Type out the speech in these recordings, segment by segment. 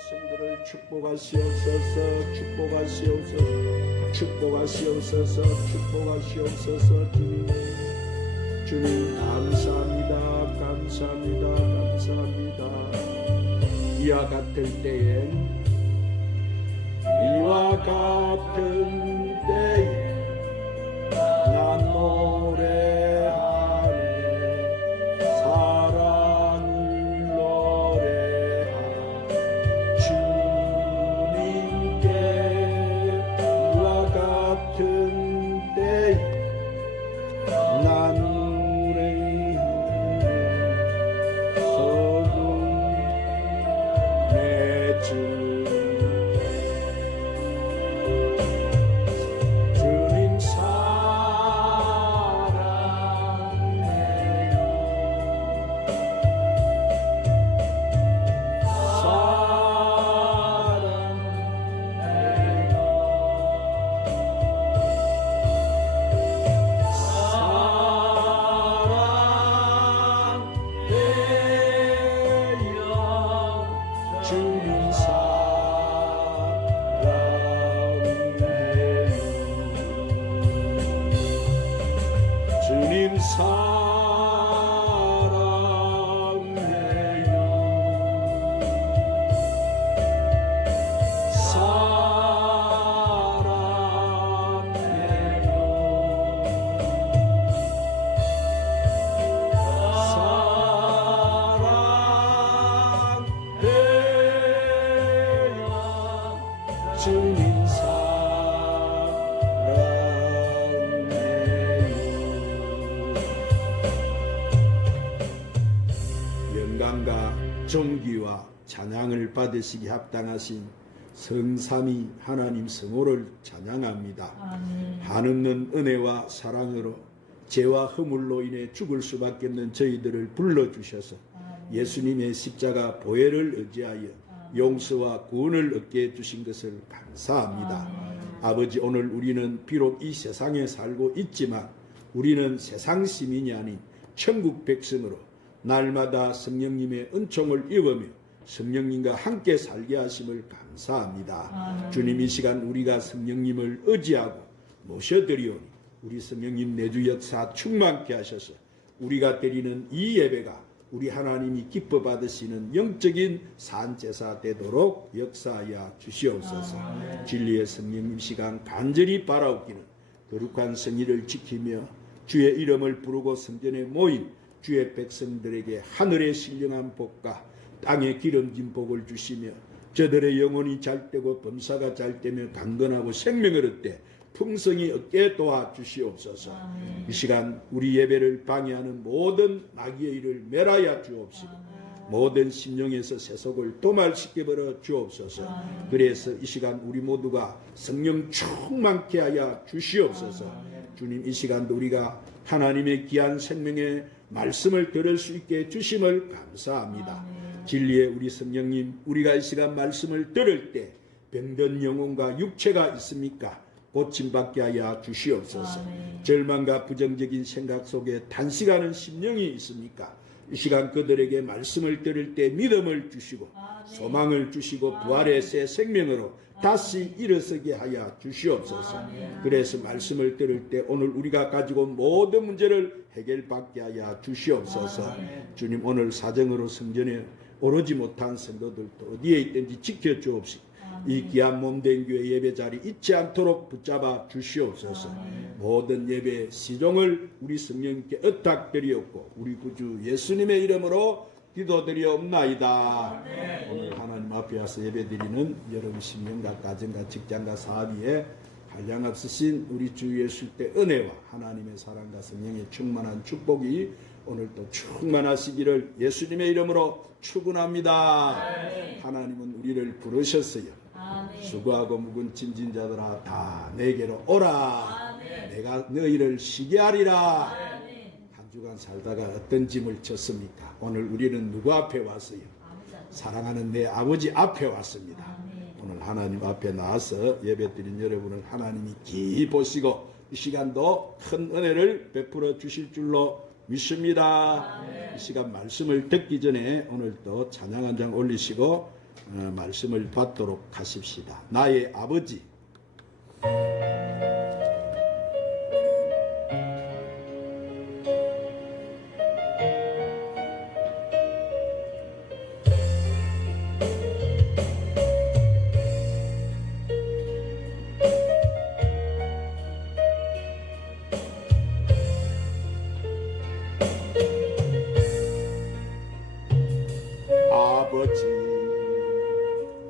백성들을 축복하시옵소서. 축복하시옵소서. 축복하시옵소서. 축복하시옵소서. 주님 감사합니다. 감사합니다. 감사합니다. 이와 같을 때엔 이와 같은 때에 난 노래하네. 사랑을 노래하네. 주님께 이와 같은 때에 난 노래하네. 서둘 내 주 주님 사랑해요. 사랑해요. 사랑해요. 주님 영광과 존귀와 찬양을 받으시기 합당하신 성삼위 하나님 성호를 찬양합니다. 아멘. 한없는 은혜와 사랑으로 죄와 허물로 인해 죽을 수밖에 없는 저희들을 불러주셔서 아멘. 예수님의 십자가 보혈을 의지하여 용서와 구원을 얻게 해주신 것을 감사합니다. 아멘. 아버지, 오늘 우리는 비록 이 세상에 살고 있지만 우리는 세상 시민이 아닌 천국 백성으로 날마다 성령님의 은총을 입으며 성령님과 함께 살게 하심을 감사합니다. 주님, 이 시간 우리가 성령님을 의지하고 모셔드리오니 우리 성령님 내주 역사 충만케 하셔서 우리가 드리는 이 예배가 우리 하나님이 기뻐 받으시는 영적인 산제사 되도록 역사하여 주시옵소서. 진리의 성령님 시간 간절히 바라옵기는 거룩한 성의를 지키며 주의 이름을 부르고 성전에 모인 주의 백성들에게 하늘의 신령한 복과 땅의 기름진 복을 주시며 저들의 영혼이 잘되고 범사가 잘되며 강건하고 생명을 얻되 풍성히 얻게 도와주시옵소서. 이 시간 우리 예배를 방해하는 모든 마귀의 일을 멸하여 주옵시고 모든 심령에서 세속을 도말시켜버려 주옵소서. 그래서 이 시간 우리 모두가 성령 충만케 하여 주시옵소서. 주님, 이 시간도 우리가 하나님의 귀한 생명의 말씀을 들을 수 있게 해주심을 감사합니다. 진리의 우리 성령님, 우리가 이 시간 말씀을 들을 때 병든 영혼과 육체가 있습니까? 고침받게 하여 주시옵소서. 절망과 부정적인 생각 속에 단식하는 심령이 있습니까? 이 시간 그들에게 말씀을 들을 때 믿음을 주시고 소망을 주시고 부활의 새 생명으로 다시 일어서게 하여 주시옵소서. 그래서 말씀을 들을 때 오늘 우리가 가지고 온 모든 문제를 해결받게 하여 주시옵소서. 주님, 오늘 사정으로 성전에 오르지 못한 성도들도 어디에 있든지 지켜주옵시고 이 귀한 몸된 교회 예배 자리 잊지 않도록 붙잡아 주시옵소서. 모든 예배 시종을 우리 성령님께 의탁드리옵고 우리 구주 예수님의 이름으로 기도드리옵나이다. 오늘 하나님 앞에 와서 예배드리는 여러분 심령과 가정과 직장과 사업 위에 한량 없으신 우리 주 예수 때 은혜와 하나님의 사랑과 성령의 충만한 축복이 오늘도 충만하시기를 예수님의 이름으로 축원합니다. 하나님은 우리를 부르셨어요. 수고하고 묵은 짐진 자들아 다 내게로 오라. 내가 너희를 쉬게 하리라. 한 주간 살다가 어떤 짐을 졌습니까? 오늘 우리는 누구 앞에 왔어요? 사랑하는 내 아버지 앞에 왔습니다. 오늘 하나님 앞에 나와서 예배드린 여러분을 하나님이 기이 보시고 이 시간도 큰 은혜를 베풀어 주실 줄로 믿습니다. 이 시간 말씀을 듣기 전에 오늘 또 찬양 한 장 올리시고 말씀을 받도록 하십시다. 나의 아버지, 아버지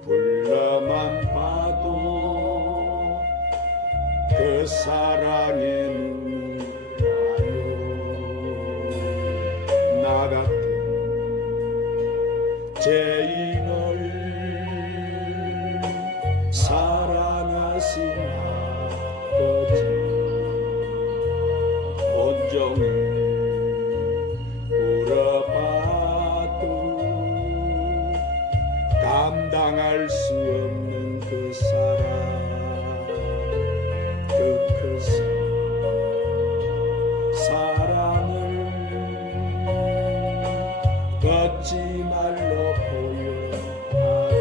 불러만 봐도 그 사랑에 눈물 나요. 나 같은 죄인을 사랑하신 아버지, 온종일 울어봐도 감당할 수 없는 그 사랑, 그 큰 사랑을 걷지 말로 보여하니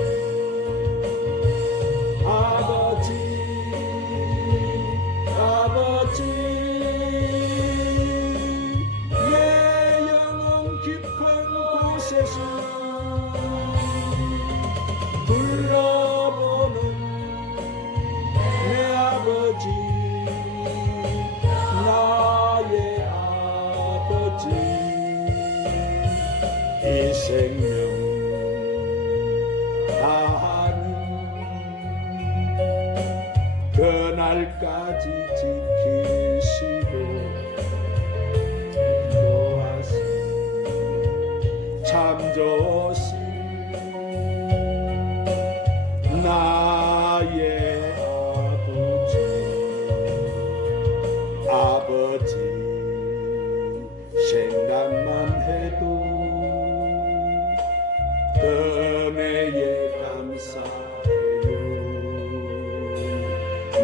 아버지, 아버지, 내 영혼 깊은 곳에서 불러보는 내 아버지, 나의 아버지, 이 생명 다하는 그날까지 지키시고 인도하시 참 좋으신 나의 아버지, 아버지 생각만 해도 은혜에 감사해요.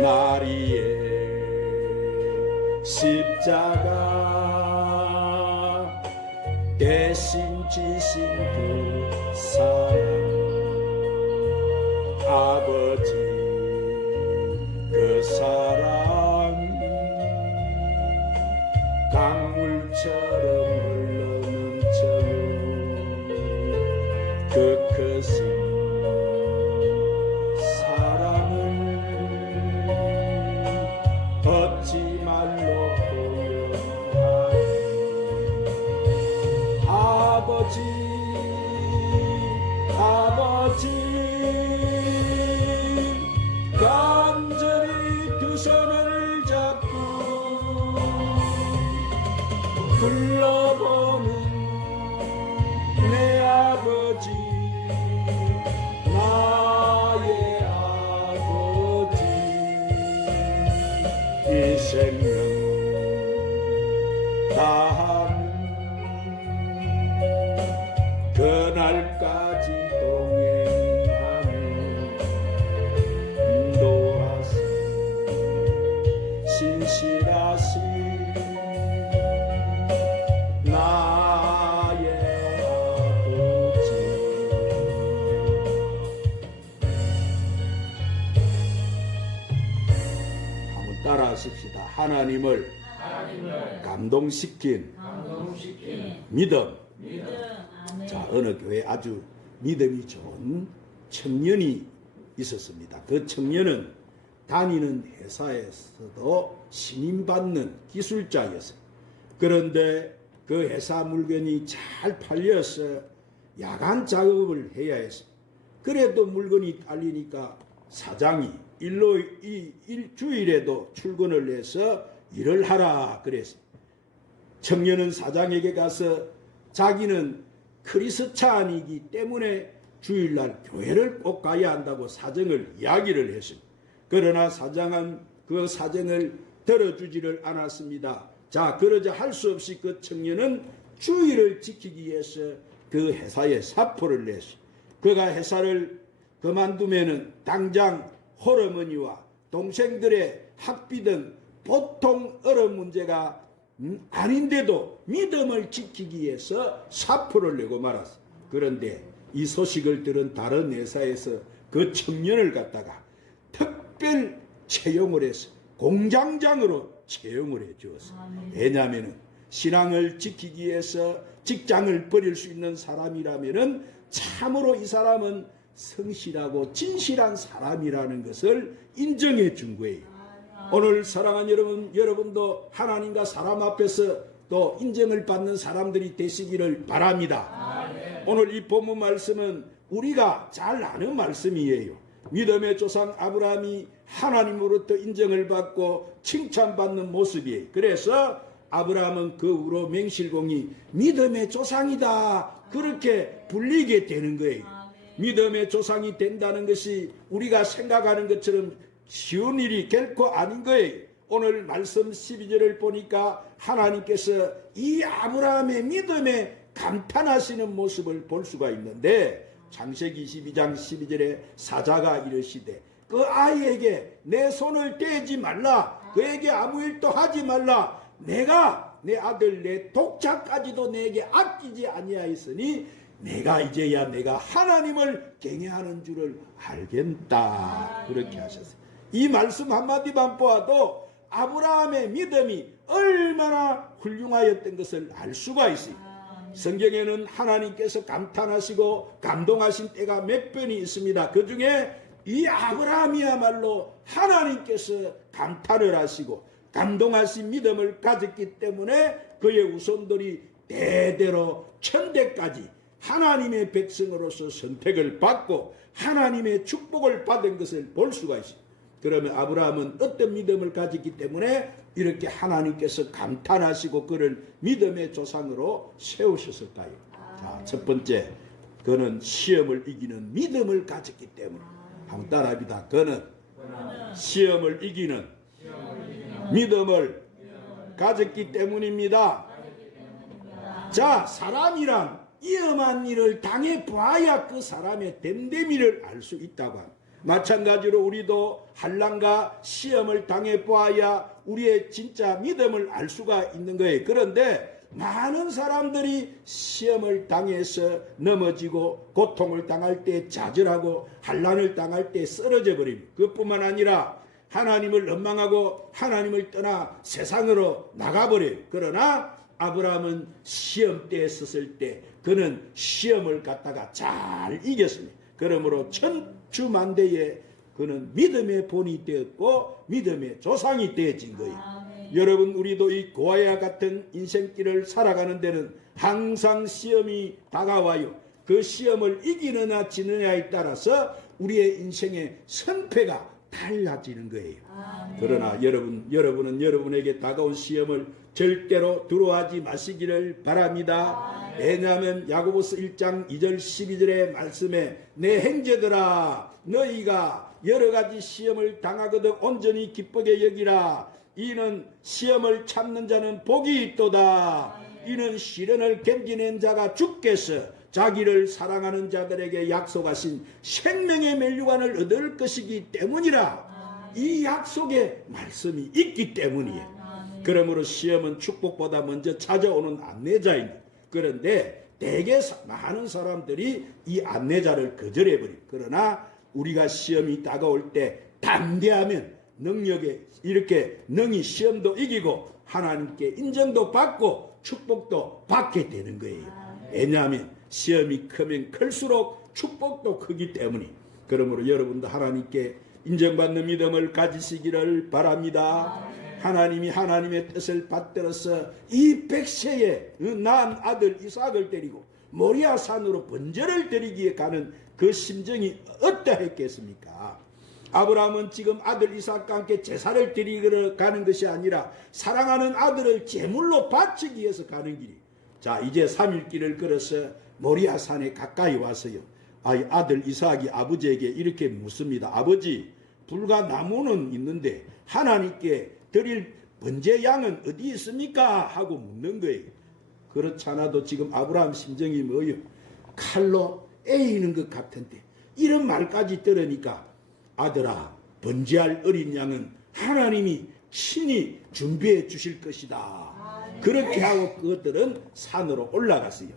나리의 십자가 대신 지신 그 사랑, 아버지 그 사랑 강물처럼 흘러넘쳐요. 그 크신 사랑을 얻지 말로 보여하니 아버지, 아버지, 간절히 그 손을 잡고 불러보는 내 아버지, 나의 아버지, 이 생명 다하는 그날까지 동행하며 인도하시 신실하신 나의 아버지. 한번 따라 하십시다. 하나님을 감동시킨 믿음. 자, 어느 교회에 아주 믿음이 좋은 청년이 있었습니다. 그 청년은 다니는 회사에서도 신임받는 기술자였어요. 그런데 그 회사 물건이 잘 팔려서 야간 작업을 해야 했어요. 그래도 물건이 딸리니까 사장이 일주일에도 출근을 해서 일을 하라 그랬어요. 청년은 사장에게 가서 자기는 크리스찬이기 때문에 주일날 교회를 꼭 가야 한다고 사정을 이야기를 했습니다. 그러나 사장은 그 사정을 들어주지를 않았습니다. 자, 그러자 할 수 없이 그 청년은 주의를 지키기 위해서 그 회사에 사표를 냈어요. 그가 회사를 그만두면은 당장 홀어머니와 동생들의 학비 등 보통 어려운 문제가 아닌데도 믿음을 지키기 위해서 사표를 내고 말았어요. 그런데 이 소식을 들은 다른 회사에서 그 청년을 갖다가 특별 채용을 해서 공장장으로 채용을 해 주었어요. 왜냐하면 신앙을 지키기 위해서 직장을 버릴 수 있는 사람이라면 참으로 이 사람은 성실하고 진실한 사람이라는 것을 인정해 준 거예요. 오늘 사랑하는 여러분, 여러분도 하나님과 사람 앞에서 또 인정을 받는 사람들이 되시기를 바랍니다. 오늘 이 본문 말씀은 우리가 잘 아는 말씀이에요. 믿음의 조상 아브라함이 하나님으로부터 인정을 받고 칭찬받는 모습이에요. 그래서 아브라함은 그 후로 맹실공이 믿음의 조상이다 그렇게 불리게 되는 거예요. 믿음의 조상이 된다는 것이 우리가 생각하는 것처럼 쉬운 일이 결코 아닌 거예요. 오늘 말씀 12절을 보니까 하나님께서 이 아브라함의 믿음에 감탄하시는 모습을 볼 수가 있는데 창세기 22장 12절에 사자가 이르시되 그 아이에게 내 손을 떼지 말라, 그에게 아무 일도 하지 말라, 내가 내 아들 내 독자까지도 내게 아끼지 아니하였으니 내가 이제야 내가 하나님을 경외하는 줄을 알겠다 그렇게 하셨어요. 이 말씀 한마디만 보아도 아브라함의 믿음이 얼마나 훌륭하였던 것을 알 수가 있어요. 성경에는 하나님께서 감탄하시고 감동하신 때가 몇 번이 있습니다. 그 중에 이 아브라함이야말로 하나님께서 감탄을 하시고 감동하신 믿음을 가졌기 때문에 그의 후손들이 대대로 천대까지 하나님의 백성으로서 선택을 받고 하나님의 축복을 받은 것을 볼 수가 있습니다. 그러면 아브라함은 어떤 믿음을 가졌기 때문에 이렇게 하나님께서 감탄하시고 그를 믿음의 조상으로 세우셨을까요? 자, 첫 번째, 그는 시험을 이기는 믿음을 가졌기 때문에. 한번 따라합니다. 그는 시험을 이기는 믿음을 가졌기 때문입니다. 자, 사람이란 위험한 일을 당해 보아야 그 사람의 됨됨이를 알 수 있다고 합니다. 마찬가지로 우리도 환난과 시험을 당해 보아야 우리의 진짜 믿음을 알 수가 있는 거예요. 그런데 많은 사람들이 시험을 당해서 넘어지고 고통을 당할 때 좌절하고 환난을 당할 때 쓰러져 버립니다. 그뿐만 아니라 하나님을 원망하고 하나님을 떠나 세상으로 나가버려요. 그러나 아브라함은 시험 때에 섰을 때 그는 시험을 갖다가 잘 이겼습니다. 그러므로 천주만대에 그는 믿음의 본이 되었고 믿음의 조상이 되어진 거예요. 여러분, 우리도 이 고아와 같은 인생길을 살아가는 데는 항상 시험이 다가와요. 그 시험을 이기느냐 지느냐에 따라서 우리의 인생의 선패가 달라지는 거예요. 그러나 여러분은 여러분에게 다가온 시험을 절대로 두려워하지 마시기를 바랍니다. 왜냐하면 야고보서 1장 2절 12절의 말씀에 내 형제들아 너희가 여러 가지 시험을 당하거든 온전히 기쁘게 여기라. 이는 시험을 참는 자는 복이 있도다. 이는 시련을 견디는 자가 주께서 자기를 사랑하는 자들에게 약속하신 생명의 멸류관을 얻을 것이기 때문이라. 이 약속의 말씀이 있기 때문이에요. 그러므로 시험은 축복보다 먼저 찾아오는 안내자입니다. 그런데 대개 많은 사람들이 이 안내자를 거절해버립니다. 그러나 우리가 시험이 다가올 때 담대하면 능력에 이렇게 능히 시험도 이기고 하나님께 인정도 받고 축복도 받게 되는 거예요. 왜냐하면 시험이 크면 클수록 축복도 크기 때문에. 그러므로 여러분도 하나님께 인정받는 믿음을 가지시기를 바랍니다. 하나님이 하나님의 뜻을 받들어서 이 100세에 낳은 아들 이삭을 데리고 모리아 산으로 번제를 드리기에 가는 그 심정이 어떠했겠습니까? 아브라함은 지금 아들 이삭과 함께 제사를 드리러 가는 것이 아니라 사랑하는 아들을 제물로 바치기 위해서 가는 길이. 자, 이제 3일 길을 걸어서 모리아 산에 가까이 와서요. 아들 이삭이 아버지에게 이렇게 묻습니다. 아버지, 불과 나무는 있는데 하나님께 드릴 번제 양은 어디 있습니까? 하고 묻는 거예요. 그렇지 않아도 지금 아브라함 심정이 뭐예요? 칼로 에이는 것 같은데 이런 말까지 들으니까 아들아, 번제할 어린 양은 하나님이 친히 준비해 주실 것이다. 그렇게 하고 그것들은 산으로 올라갔어요.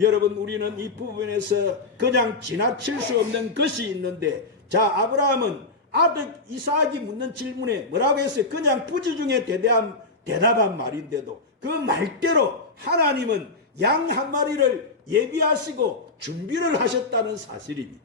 여러분 우리는 이 부분에서 그냥 지나칠 수 없는 것이 있는데, 자, 아브라함은 아들 이삭이 묻는 질문에 뭐라고 했어요? 그냥 부지 중에 대답한 말인데도 그 말대로 하나님은 양 한 마리를 예비하시고 준비를 하셨다는 사실입니다.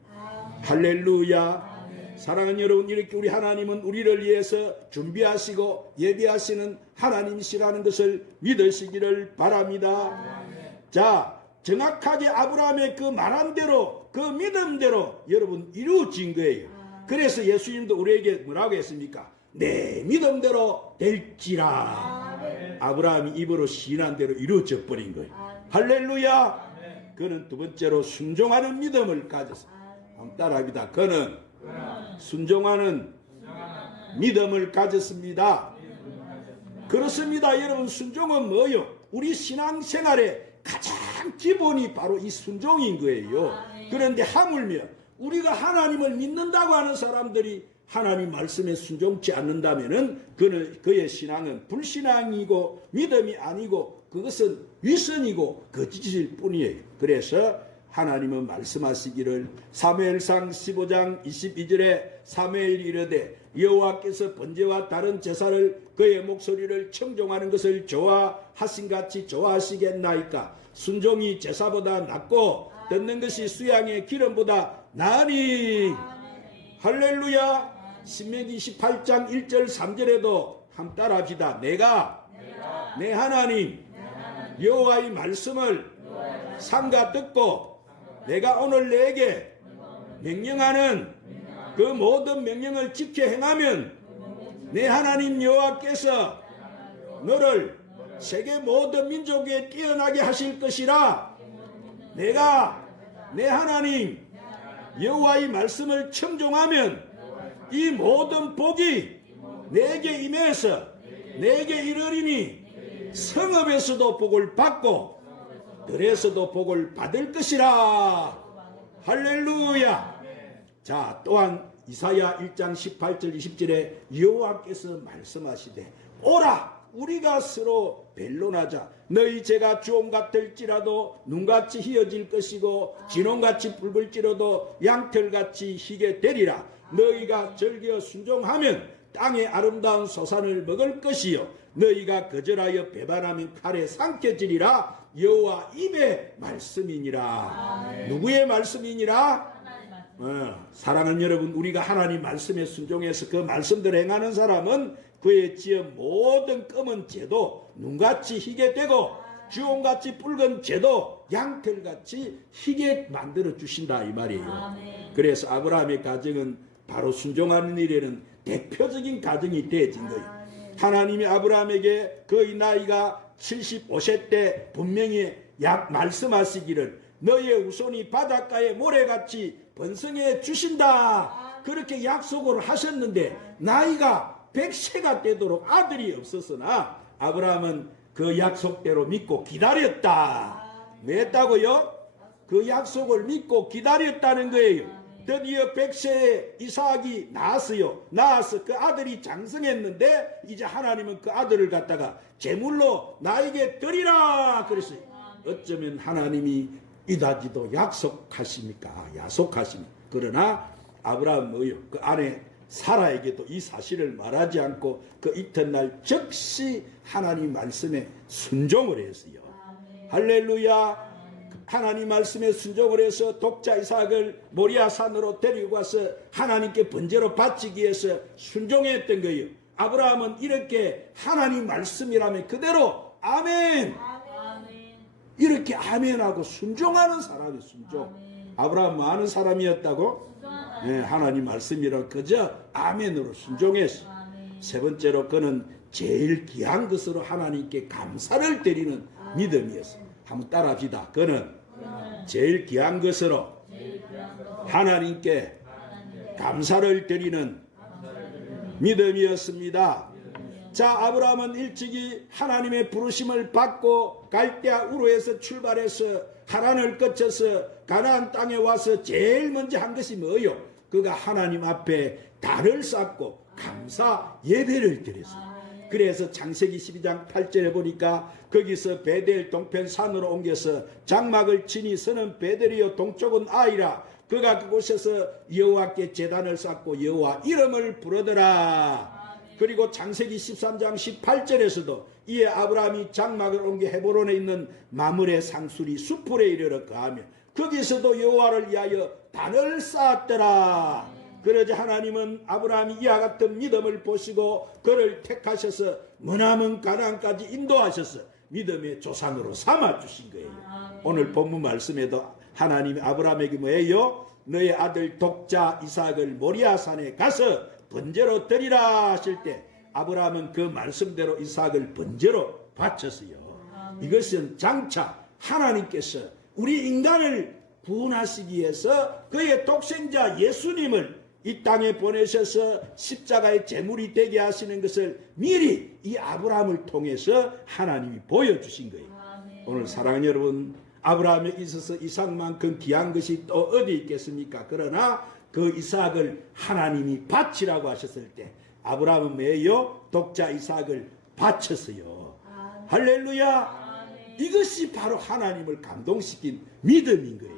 할렐루야. 사랑하는 여러분, 이렇게 우리 하나님은 우리를 위해서 준비하시고 예비하시는 하나님이시라는 것을 믿으시기를 바랍니다. 자, 정확하게 아브라함의 그 말한 대로, 그 믿음대로 여러분 이루어진 거예요. 그래서 예수님도 우리에게 뭐라고 했습니까? 내 믿음대로 될지라. 아브라함이 입으로 시인한 대로 이루어져 버린 거예요. 할렐루야. 그는 두 번째로 순종하는 믿음을 가졌습니다. 한번 따라합니다. 그는 순종하는 믿음을 가졌습니다. 그렇습니다. 여러분, 순종은 뭐요? 우리 신앙생활의 가장 기본이 바로 이 순종인 거예요. 그런데 하물며 우리가 하나님을 믿는다고 하는 사람들이 하나님 말씀에 순종치 않는다면은 그의 신앙은 불신앙이고 믿음이 아니고 그것은 위선이고 거짓일 뿐이에요. 그래서 하나님은 말씀하시기를 사무엘상 15장 22절에 사무엘이 이르되 여호와께서 번제와 다른 제사를 그의 목소리를 청종하는 것을 좋아하신같이 좋아하시겠나이까. 순종이 제사보다 낫고 듣는 것이 수양의 기름보다 나으니. 할렐루야. 신명기 28장 1절 3절에도 한번 따라합시다. 내가 내 하나님 여호와의 말씀을 삼가 듣고 내가 오늘 내게 명령하는 그 모든 명령을 지켜 행하면 내 하나님 여호와께서 너를 세계 모든 민족에 뛰어나게 하실 것이라. 내가 내 하나님 여호와의 말씀을 청종하면 이 모든 복이 내게 임해서 내게 이르리니 성읍에서도 복을 받고 들에서도 복을 받을 것이라. 할렐루야. 자, 또한 이사야 1장 18절 20절에 여호와께서 말씀하시되 오라 우리가 서로 변론하자. 너희 죄가 주홍 같을지라도 눈같이 희어질 것이고 진홍같이 붉을지라도 양털같이 희게 되리라. 너희가 즐겨 순종하면 땅의 아름다운 소산을 먹을 것이요 너희가 거절하여 배반하면 칼에 삼켜지리라. 여호와 입의 말씀이니라. 아멘. 누구의 말씀이니라? 사랑하는 여러분, 우리가 하나님 말씀에 순종해서 그 말씀대로 행하는 사람은 그의 지은 모든 검은 죄도 눈같이 희게 되고 주홍같이 붉은 죄도 양털같이 희게 만들어 주신다 이 말이에요. 아멘. 그래서 아브라함의 가정은 바로 순종하는 일에는 대표적인 가정이 되어진 거예요. 아멘. 하나님이 아브라함에게 그의 나이가 75세 때 분명히 말씀하시기를 너의 후손이 바닷가의 모래같이 번성해 주신다. 그렇게 약속을 하셨는데 나이가 100세가 되도록 아들이 없었으나 아브라함은 그 약속대로 믿고 기다렸다. 왜 했다고요? 그 약속을 믿고 기다렸다는 거예요. 드디어 100세에 이삭이 나아서 그 아들이 장성했는데 이제 하나님은 그 아들을 갖다가 제물로 나에게 드리라 그랬어요. 어쩌면 하나님이 이다지도 약속하십니까? 야속하십니까? 그러나 아브라함 뭐요? 그 아내 사라에게도 이 사실을 말하지 않고 그 이튿날 즉시 하나님 말씀에 순종을 했어요. 할렐루야. 하나님 말씀에 순종을 해서 독자 이삭을 모리아 산으로 데리고 가서 하나님께 번제로 바치기 위해서 순종했던 거예요. 아브라함은 이렇게 하나님 말씀이라면 그대로 아멘. 이렇게 아멘하고 순종하는 사람이 순종. 아브라함 뭐 하는 사람이었다고? 네, 하나님 말씀이라 그저 아멘으로 순종했어. 세 번째로 그는 제일 귀한 것으로 하나님께 감사를 드리는 믿음이었어. 한번 따라합시다. 그는 제일 귀한 것으로 하나님께 감사를 드리는 믿음이었습니다. 자, 아브라함은 일찍이 하나님의 부르심을 받고 갈대아 우르에서 출발해서 하란을 거쳐서 가나안 땅에 와서 제일 먼저 한 것이 뭐요? 그가 하나님 앞에 단을 쌓고 감사 예배를 드렸어요. 그래서 창세기 12장 8절에 보니까 거기서 베델 동편 산으로 옮겨서 장막을 치니 서는 베델이요 동쪽은 아이라. 그가 그곳에서 여호와께 제단을 쌓고 여호와 이름을 부르더라. 그리고 창세기 13장 18절에서도 이에 아브라함이 장막을 옮겨 헤브론에 있는 마므레 상수리 수풀에 이르러 거하며 거기서도 여호와를 위하여 단을 쌓았더라. 그러자 하나님은 아브라함이 이와 같은 믿음을 보시고 그를 택하셔서 머나먼 가나안까지 인도하셔서 믿음의 조상으로 삼아주신 거예요. 오늘 본문 말씀에도 하나님이 아브라함에게 뭐예요? 너의 아들 독자 이삭을 모리아산에 가서 번제로 드리라 하실 때 아브라함은 그 말씀대로 이삭을 번제로 바쳤어요. 이것은 장차 하나님께서 우리 인간을 구원하시기 위해서 그의 독생자 예수님을 이 땅에 보내셔서 십자가의 제물이 되게 하시는 것을 미리 이 아브라함을 통해서 하나님이 보여주신 거예요. 오늘 사랑하는 여러분, 아브라함에 있어서 이삭만큼 귀한 것이 또 어디 있겠습니까? 그러나 그 이삭을 하나님이 바치라고 하셨을 때 아브라함은 뭐예요? 독자 이삭을 바쳤어요. 할렐루야. 이것이 바로 하나님을 감동시킨 믿음인 거예요.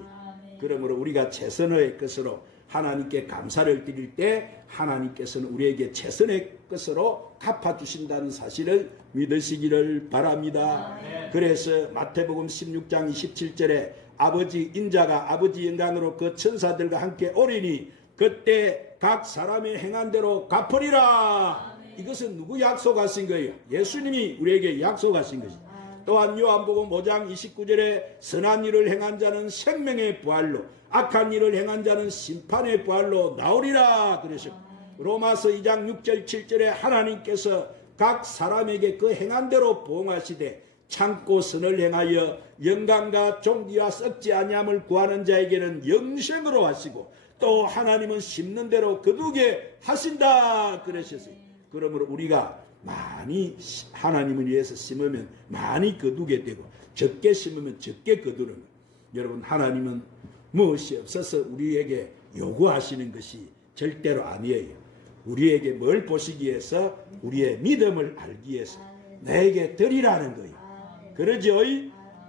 그러므로 우리가 최선의 것으로 하나님께 감사를 드릴 때 하나님께서는 우리에게 최선의 것으로 갚아주신다는 사실을 믿으시기를 바랍니다. 그래서 마태복음 16장 27절에 아버지 인자가 아버지 영광으로 그 천사들과 함께 오리니 그때 각 사람의 행한 대로 갚으리라. 이것은 누구 약속하신 거예요? 예수님이 우리에게 약속하신 것이죠. 또한 요한복음 5장 29절에 선한 일을 행한 자는 생명의 부활로 악한 일을 행한 자는 심판의 부활로 나오리라 그러셨고, 로마서 2장 6절 7절에 하나님께서 각 사람에게 그 행한 대로 보응하시되 참고 선을 행하여 영광과 존귀와 썩지 아니함을 구하는 자에게는 영생으로 하시고 또 하나님은 심는 대로 거두게 하신다 그러셨어요. 그러므로 우리가 많이 하나님을 위해서 심으면 많이 거두게 되고 적게 심으면 적게 거두는 거예요. 여러분, 하나님은 무엇이 없어서 우리에게 요구하시는 것이 절대로 아니에요. 우리에게 뭘 보시기 위해서? 우리의 믿음을 알기 위해서 내게 드리라는 거예요. 그러죠?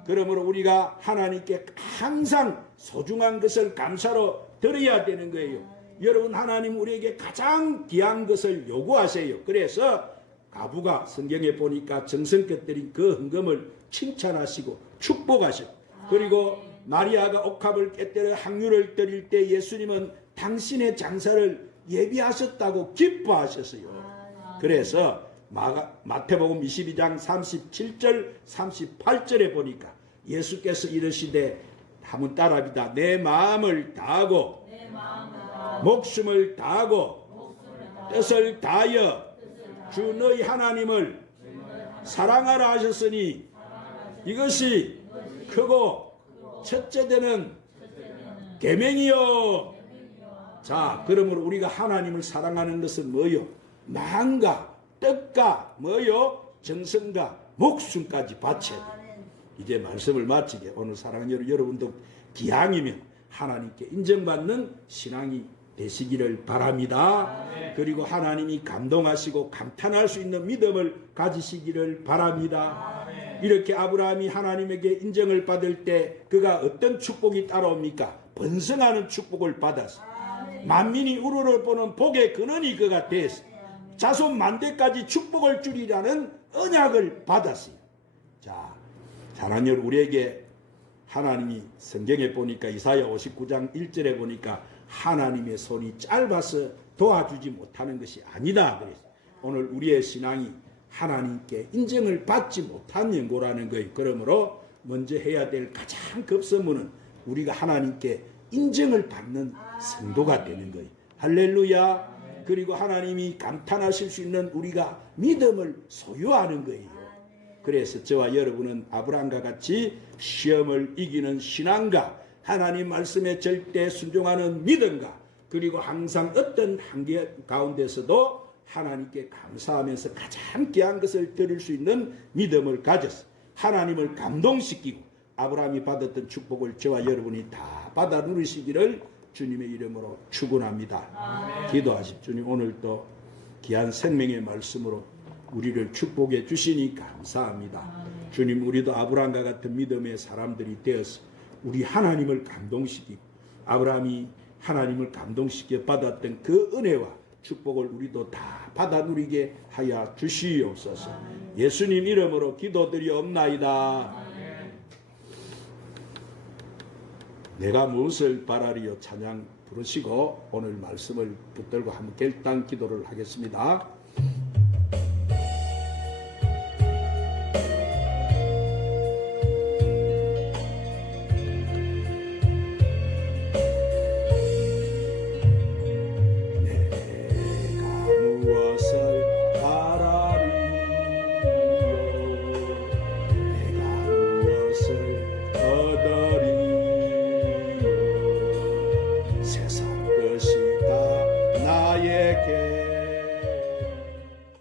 그러므로 우리가 하나님께 항상 소중한 것을 감사로 드려야 되는 거예요. 여러분, 하나님 우리에게 가장 귀한 것을 요구하세요. 그래서 가부가 성경에 보니까 정성껏 드린 그 헌금을 칭찬하시고 축복하시고, 그리고 마리아가 옥합을 깨뜨려 향유를 드릴 때 예수님은 당신의 장사를 예비하셨다고 기뻐하셨어요. 그래서 마태복음 22장 37절 38절에 보니까 예수께서 이르시되, 한번 따라합니다. 내 마음을 다하고 목숨을 다하고 뜻을 다하여 주 너희 하나님을 사랑하라 하셨으니 이것이 크고 첫째 되는 계명이요. 자, 그러므로 우리가 하나님을 사랑하는 것은 뭐요? 마음과 뜻과 뭐요? 정성과 목숨까지 바쳐야 돼요. 이제 말씀을 마치게, 오늘 사랑하는 여러분도 기왕이면 하나님께 인정받는 신앙이 되시기를 바랍니다. 그리고 하나님이 감동하시고 감탄할 수 있는 믿음을 가지시기를 바랍니다. 이렇게 아브라함이 하나님에게 인정을 받을 때 그가 어떤 축복이 따라옵니까? 번성하는 축복을 받았어. 만민이 우러러 보는 복의 근원이 그가 됐어. 자손 만대까지 축복을 주리라는 언약을 받았어요. 자, 사랑하는 여러분, 우리에게 하나님이 성경에 보니까 이사야 59장 1절에 보니까 하나님의 손이 짧아서 도와주지 못하는 것이 아니다 그랬어요. 오늘 우리의 신앙이 하나님께 인정을 받지 못한 연고라는 거예요. 그러므로 먼저 해야 될 가장 급선무는 우리가 하나님께 인정을 받는 성도가 되는 거예요. 할렐루야. 그리고 하나님이 감탄하실 수 있는 우리가 믿음을 소유하는 거예요. 그래서 저와 여러분은 아브라함과 같이 시험을 이기는 신앙과 하나님 말씀에 절대 순종하는 믿음과, 그리고 항상 어떤 한계 가운데서도 하나님께 감사하면서 가장 귀한 것을 드릴 수 있는 믿음을 가져서 하나님을 감동시키고 아브라함이 받았던 축복을 저와 여러분이 다 받아 누리시기를 주님의 이름으로 축원합니다. 기도하십시오. 주님, 오늘 또 귀한 생명의 말씀으로 우리를 축복해 주시니 감사합니다. 주님, 우리도 아브라함과 같은 믿음의 사람들이 되어서 우리 하나님을 감동시키고 아브라함이 하나님을 감동시켜 받았던 그 은혜와 축복을 우리도 다 받아 누리게 하여 주시옵소서. 예수님 이름으로 기도드리옵나이다. 내가 무엇을 바라리요 찬양 부르시고 오늘 말씀을 붙들고 한번 결단 기도를 하겠습니다.